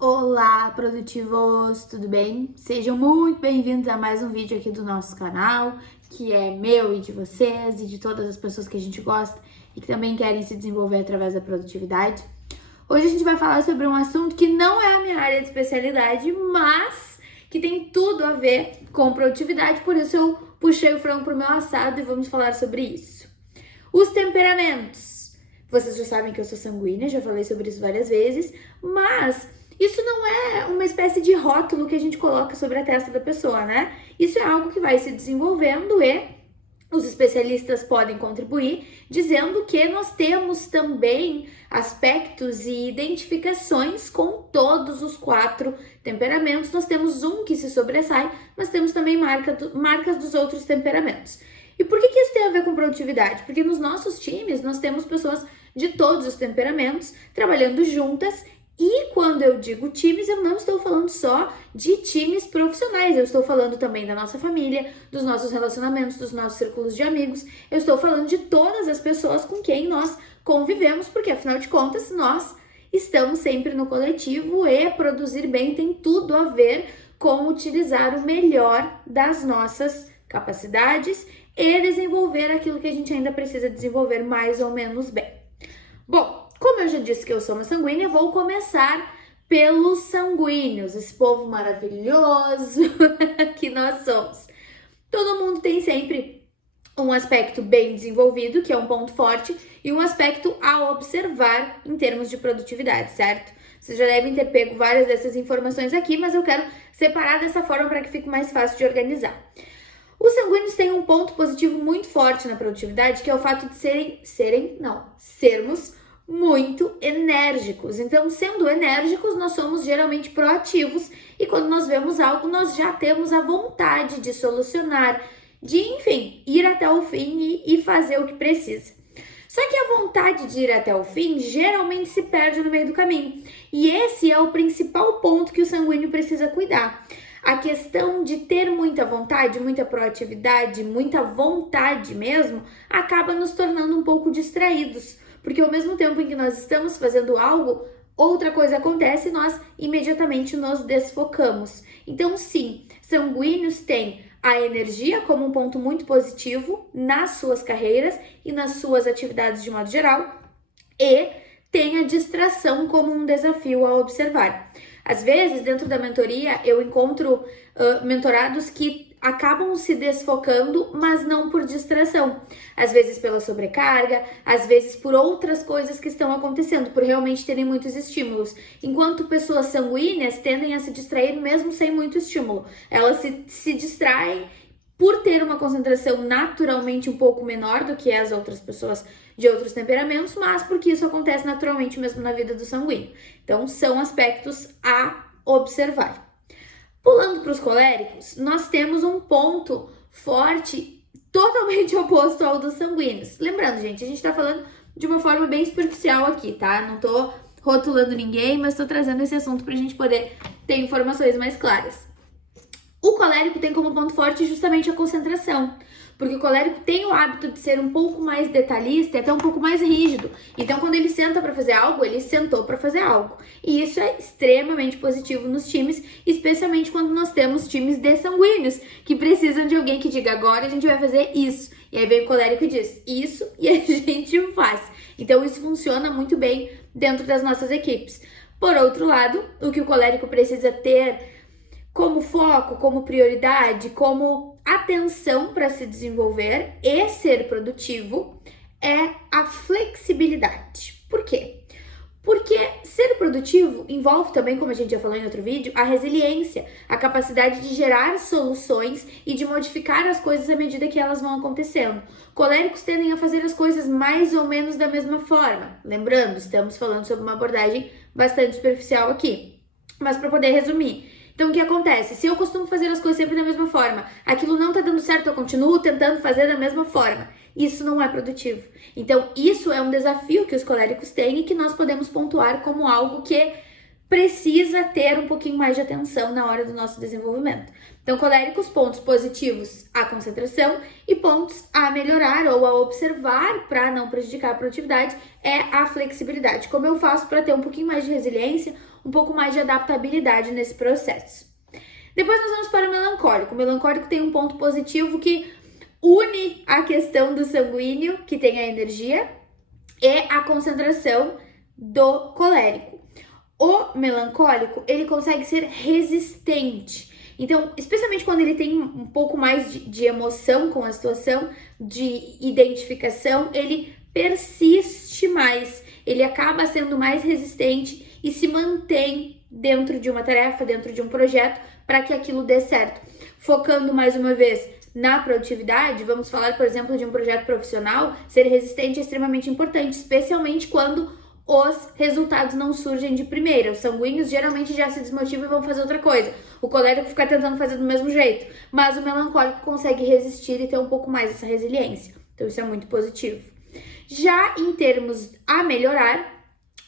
Olá, produtivos, tudo bem? Sejam muito bem-vindos a mais um vídeo aqui do nosso canal, que é meu e de vocês e de todas as pessoas que a gente gosta e que também querem se desenvolver através da produtividade. Hoje a gente vai falar sobre um assunto que não é a minha área de especialidade, mas que tem tudo a ver com produtividade, por isso eu puxei o frango pro meu assado e vamos falar sobre isso. Os temperamentos. Vocês já sabem que eu sou sanguínea, já falei sobre isso várias vezes, mas isso não é uma espécie de rótulo que a gente coloca sobre a testa da pessoa, né? Isso é algo que vai se desenvolvendo e os especialistas podem contribuir dizendo que nós temos também aspectos e identificações com todos os 4 temperamentos. Nós temos um que se sobressai, mas temos também marcas dos outros temperamentos. E por que isso tem a ver com produtividade? Porque nos nossos times nós temos pessoas de todos os temperamentos trabalhando juntas. E quando eu digo times, eu não estou falando só de times profissionais, eu estou falando também da nossa família, dos nossos relacionamentos, dos nossos círculos de amigos, eu estou falando de todas as pessoas com quem nós convivemos, porque afinal de contas nós estamos sempre no coletivo e produzir bem tem tudo a ver com utilizar o melhor das nossas capacidades e desenvolver aquilo que a gente ainda precisa desenvolver mais ou menos bem. Bom, como eu já disse que eu sou uma sanguínea, vou começar pelos sanguíneos, esse povo maravilhoso que nós somos. Todo mundo tem sempre um aspecto bem desenvolvido, que é um ponto forte, e um aspecto a observar em termos de produtividade, certo? Vocês já devem ter pego várias dessas informações aqui, mas eu quero separar dessa forma para que fique mais fácil de organizar. Os sanguíneos têm um ponto positivo muito forte na produtividade, que é o fato de sermos muito enérgicos. Então, sendo enérgicos, nós somos geralmente proativos e quando nós vemos algo, nós já temos a vontade de solucionar, de, enfim, ir até o fim e fazer o que precisa. Só que a vontade de ir até o fim geralmente se perde no meio do caminho. E esse é o principal ponto que o sanguíneo precisa cuidar. A questão de ter muita vontade, muita proatividade, muita vontade mesmo, acaba nos tornando um pouco distraídos. Porque ao mesmo tempo em que nós estamos fazendo algo, outra coisa acontece e nós imediatamente nos desfocamos. Então, sim, sanguíneos têm a energia como um ponto muito positivo nas suas carreiras e nas suas atividades de modo geral, e tem a distração como um desafio a observar. Às vezes, dentro da mentoria, eu encontro mentorados que acabam se desfocando, mas não por distração. Às vezes pela sobrecarga, às vezes por outras coisas que estão acontecendo, por realmente terem muitos estímulos. Enquanto pessoas sanguíneas tendem a se distrair mesmo sem muito estímulo. Elas se distraem por ter uma concentração naturalmente um pouco menor do que as outras pessoas de outros temperamentos, mas porque isso acontece naturalmente mesmo na vida do sanguíneo. Então, são aspectos a observar. Pulando para os coléricos, nós temos um ponto forte totalmente oposto ao dos sanguíneos. Lembrando, gente, a gente tá falando de uma forma bem superficial aqui, tá? Não tô rotulando ninguém, mas tô trazendo esse assunto pra gente poder ter informações mais claras. O colérico tem como ponto forte justamente a concentração, porque o colérico tem o hábito de ser um pouco mais detalhista e até um pouco mais rígido. Então, quando ele senta para fazer algo, ele sentou para fazer algo. E isso é extremamente positivo nos times, especialmente quando nós temos times de sanguíneos, que precisam de alguém que diga, agora a gente vai fazer isso. E aí vem o colérico e diz, isso, e a gente faz. Então, isso funciona muito bem dentro das nossas equipes. Por outro lado, o que o colérico precisa ter como foco, como prioridade, como atenção para se desenvolver e ser produtivo é a flexibilidade. Por quê? Porque ser produtivo envolve também, como a gente já falou em outro vídeo, a resiliência, a capacidade de gerar soluções e de modificar as coisas à medida que elas vão acontecendo. Coléricos tendem a fazer as coisas mais ou menos da mesma forma. Lembrando, estamos falando sobre uma abordagem bastante superficial aqui. Mas para poder resumir, então, o que acontece? Se eu costumo fazer as coisas sempre da mesma forma, aquilo não tá dando certo, eu continuo tentando fazer da mesma forma. Isso não é produtivo. Então, isso é um desafio que os coléricos têm e que nós podemos pontuar como algo que precisa ter um pouquinho mais de atenção na hora do nosso desenvolvimento. Então, coléricos, pontos positivos, a concentração, e pontos a melhorar ou a observar para não prejudicar a produtividade é a flexibilidade. Como eu faço para ter um pouquinho mais de resiliência, um pouco mais de adaptabilidade nesse processo. Depois nós vamos para o melancólico. O melancólico tem um ponto positivo que une a questão do sanguíneo, que tem a energia, e a concentração do colérico. O melancólico, ele consegue ser resistente. Então, especialmente quando ele tem um pouco mais de emoção com a situação, de identificação, ele persiste mais, ele acaba sendo mais resistente e se mantém dentro de uma tarefa, dentro de um projeto, para que aquilo dê certo. Focando mais uma vez na produtividade, vamos falar, por exemplo, de um projeto profissional, ser resistente é extremamente importante, especialmente quando os resultados não surgem de primeira. Os sanguíneos geralmente já se desmotivam e vão fazer outra coisa. O colérico fica tentando fazer do mesmo jeito, mas o melancólico consegue resistir e ter um pouco mais essa resiliência. Então isso é muito positivo. Já em termos a melhorar,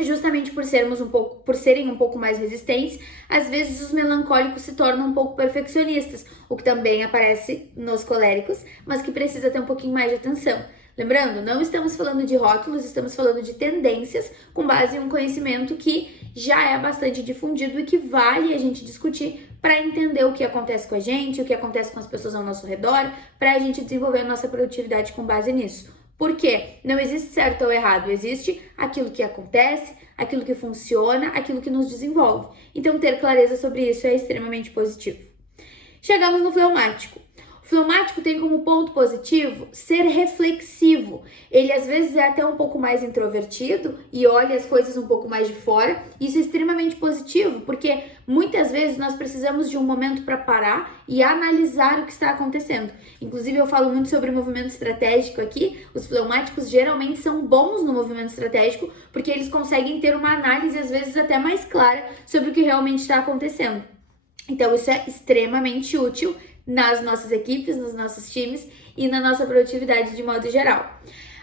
justamente por serem um pouco mais resistentes, às vezes os melancólicos se tornam um pouco perfeccionistas, o que também aparece nos coléricos, mas que precisa ter um pouquinho mais de atenção. Lembrando, não estamos falando de rótulos, estamos falando de tendências com base em um conhecimento que já é bastante difundido e que vale a gente discutir para entender o que acontece com a gente, o que acontece com as pessoas ao nosso redor, para a gente desenvolver a nossa produtividade com base nisso. Por quê? Não existe certo ou errado, existe aquilo que acontece, aquilo que funciona, aquilo que nos desenvolve. Então, ter clareza sobre isso é extremamente positivo. Chegamos no fleumático. O fleumático tem como ponto positivo ser reflexivo. Ele às vezes é até um pouco mais introvertido e olha as coisas um pouco mais de fora. Isso é extremamente positivo, porque muitas vezes nós precisamos de um momento para parar e analisar o que está acontecendo. Inclusive eu falo muito sobre movimento estratégico aqui. Os fleumáticos geralmente são bons no movimento estratégico porque eles conseguem ter uma análise às vezes até mais clara sobre o que realmente está acontecendo. Então isso é extremamente útil nas nossas equipes, nos nossos times e na nossa produtividade de modo geral.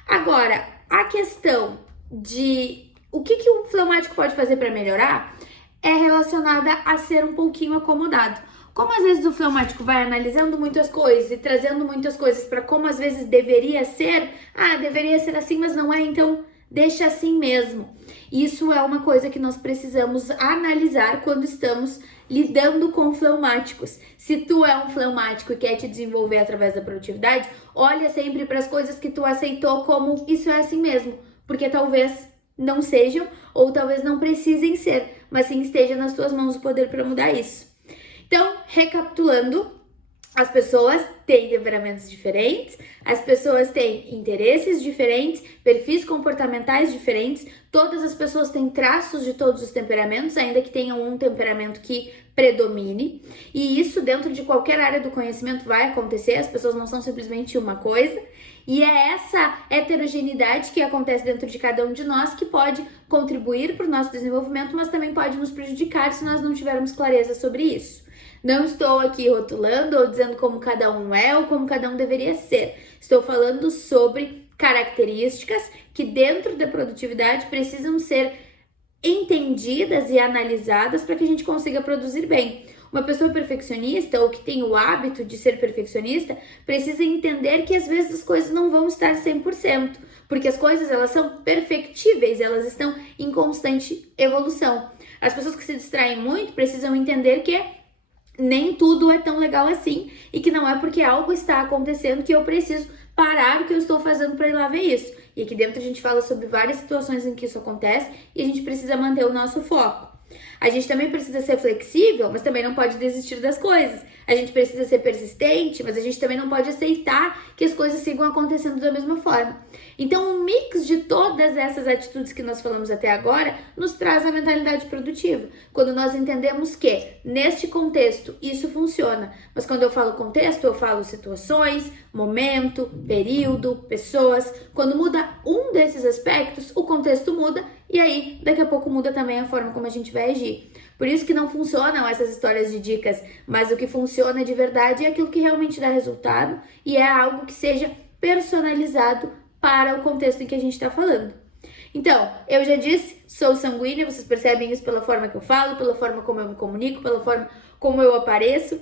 Agora, a questão de o que o fleumático pode fazer para melhorar é relacionada a ser um pouquinho acomodado. Como às vezes o fleumático vai analisando muitas coisas e trazendo muitas coisas para como às vezes deveria ser, deveria ser assim, mas não é, então deixa assim mesmo. Isso é uma coisa que nós precisamos analisar quando estamos lidando com fleumáticos. Se tu é um fleumático e quer te desenvolver através da produtividade, olha sempre para as coisas que tu aceitou como isso é assim mesmo, porque talvez não sejam ou talvez não precisem ser, mas sim esteja nas tuas mãos o poder para mudar isso. Então, recapitulando, as pessoas têm temperamentos diferentes, as pessoas têm interesses diferentes, perfis comportamentais diferentes, todas as pessoas têm traços de todos os temperamentos, ainda que tenham um temperamento que predomine, e isso dentro de qualquer área do conhecimento vai acontecer, as pessoas não são simplesmente uma coisa, e é essa heterogeneidade que acontece dentro de cada um de nós que pode contribuir para o nosso desenvolvimento, mas também pode nos prejudicar se nós não tivermos clareza sobre isso. Não estou aqui rotulando ou dizendo como cada um é ou como cada um deveria ser. Estou falando sobre características que dentro da produtividade precisam ser entendidas e analisadas para que a gente consiga produzir bem. Uma pessoa perfeccionista ou que tem o hábito de ser perfeccionista precisa entender que às vezes as coisas não vão estar 100%, porque as coisas elas são perfectíveis, elas estão em constante evolução. As pessoas que se distraem muito precisam entender que nem tudo é tão legal assim e que não é porque algo está acontecendo que eu preciso parar o que eu estou fazendo para ir lá ver isso. E aqui dentro a gente fala sobre várias situações em que isso acontece e a gente precisa manter o nosso foco. A gente também precisa ser flexível, mas também não pode desistir das coisas. A gente precisa ser persistente, mas a gente também não pode aceitar que as coisas sigam acontecendo da mesma forma. Então, um mix de todas essas atitudes que nós falamos até agora nos traz a mentalidade produtiva. Quando nós entendemos que, neste contexto, isso funciona. Mas quando eu falo contexto, eu falo situações, momento, período, pessoas. Quando muda um desses aspectos, o contexto muda e aí, daqui a pouco muda também a forma como a gente vai agir. Por isso que não funcionam essas histórias de dicas, mas o que funciona de verdade é aquilo que realmente dá resultado e é algo que seja personalizado para o contexto em que a gente está falando. Então, eu já disse, sou sanguínea, vocês percebem isso pela forma que eu falo, pela forma como eu me comunico, pela forma como eu apareço.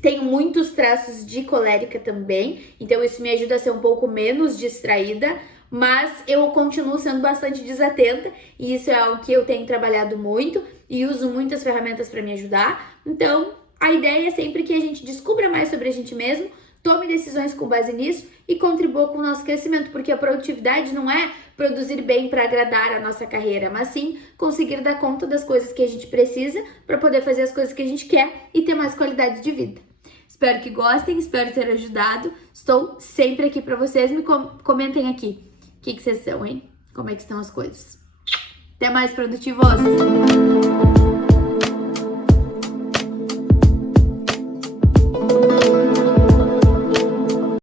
Tenho muitos traços de colérica também, então isso me ajuda a ser um pouco menos distraída, mas eu continuo sendo bastante desatenta e isso é algo que eu tenho trabalhado muito e uso muitas ferramentas para me ajudar. Então, a ideia é sempre que a gente descubra mais sobre a gente mesmo, tome decisões com base nisso e contribua com o nosso crescimento, porque a produtividade não é produzir bem para agradar a nossa carreira, mas sim conseguir dar conta das coisas que a gente precisa para poder fazer as coisas que a gente quer e ter mais qualidade de vida. Espero que gostem, espero ter ajudado. Estou sempre aqui para vocês. Me comentem aqui o que vocês são, hein? Como é que estão as coisas? Até mais, produtivos!